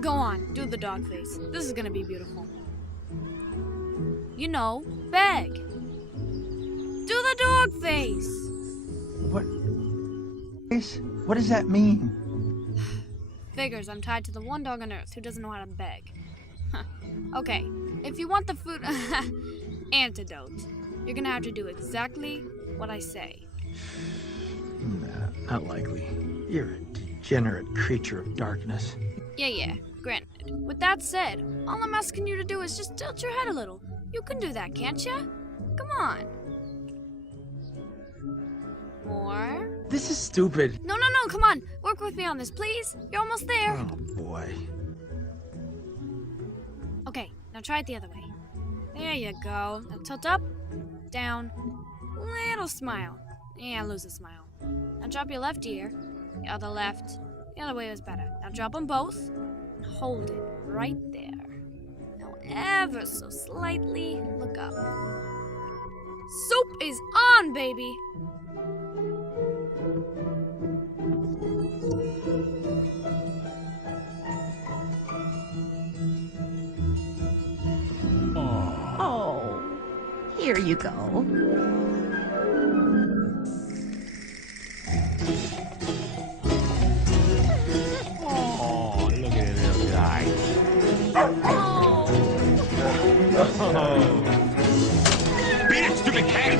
Go on, do the dog face. This is gonna be beautiful. You know, beg. Do the dog face. What? What does that mean? Figures I'm tied to the one dog on earth who doesn't know how to beg. Okay, if you want the food antidote, you're gonna have to do exactly what I say. Nah, not likely. You're a degenerate creature of darkness. Yeah, granted. With that said, all I'm asking you to do is just tilt your head a little. You can do that, can't ya? Come on. More. This is stupid. No, come on. Work with me on this, please. You're almost there. Oh, boy. Okay, now try it the other way. There you go. Now tilt up, down, little smile. Yeah, lose a smile. Now drop your left ear, the other left. The other way was better. Now drop them both. Hold it right there. Now ever so slightly look up. Soup is on, baby! Oh, here you go. Oh, look at this guy. Oh. Beat it, stupid cat!